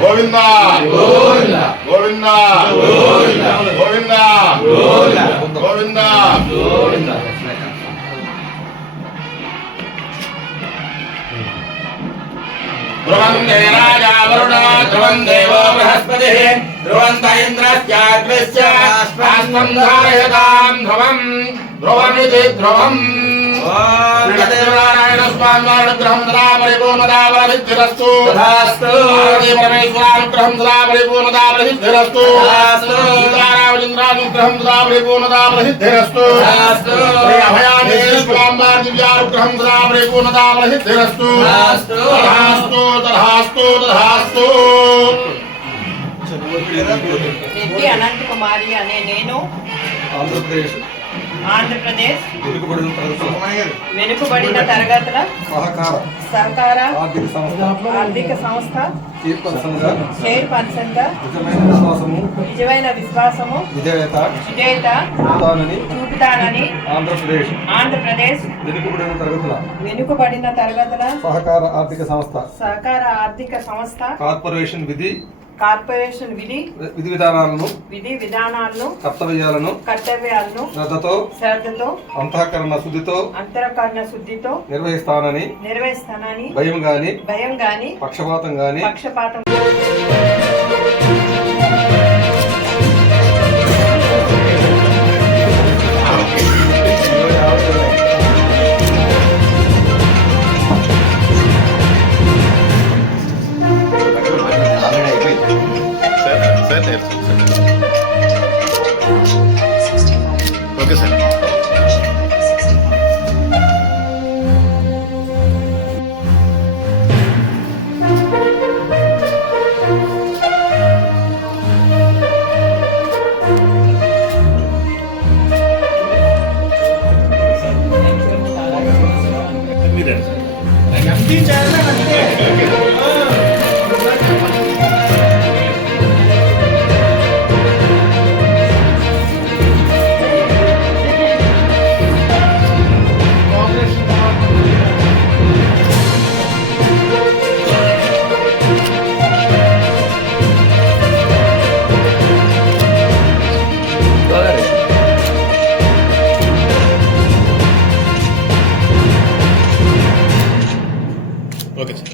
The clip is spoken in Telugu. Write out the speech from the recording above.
గోవింద గోవింద గోవింద గోవింద ధ్రువందే రాజా వరుణ ధ్రువం దేవో బృహస్పతిః ధ్రువంత ఇంద్రశ్చాగ్నిశ్చ అశ్వం ధారయతాం ధ్రువం ధ్రువమితి ధ్రువం నారాయణ స్వామి అనుగ్రహం సదా పరిపూర్ణతా బలసిద్ధిరస్తు తథాస్తు పరమేశ్వరానుగ్రహం సదా పరిపూర్ణతా బలసిద్ధిరస్తు తథాస్తు సీతారామచంద్రానుగ్రహం సదా పరిపూర్ణతా బలసిద్ధిరస్తు తథాస్తు అభయాంజనేయ స్వామి దివ్యానుగ్రహం సదా పరిపూర్ణతా బలసిద్ధిరస్తు తథాస్తు తథాస్తు తథాస్తు తథాస్తు. రెడ్డి అనంత కుమారి అనే నేను ఆంధ్రప్రదేశ్ వెనుకబడిన తరగతుల సహకార ఆర్థిక సంస్థ చైర్పర్సన్గా నిజమైన విశ్వాసము విధేయత చూపుతానని ఆంధ్రప్రదేశ్ వెనుకబడిన తరగతుల సహకార ఆర్థిక సంస్థ కార్పొరేషన్ విధి విధానాలను కర్తవ్యాలను శ్రద్ధతో అంతఃకరణ శుద్ధితో నిర్వహిస్తానని భయం గాని పక్షపాతం ఓకే సార్. ఎంపీ చైర్మన్ అంటే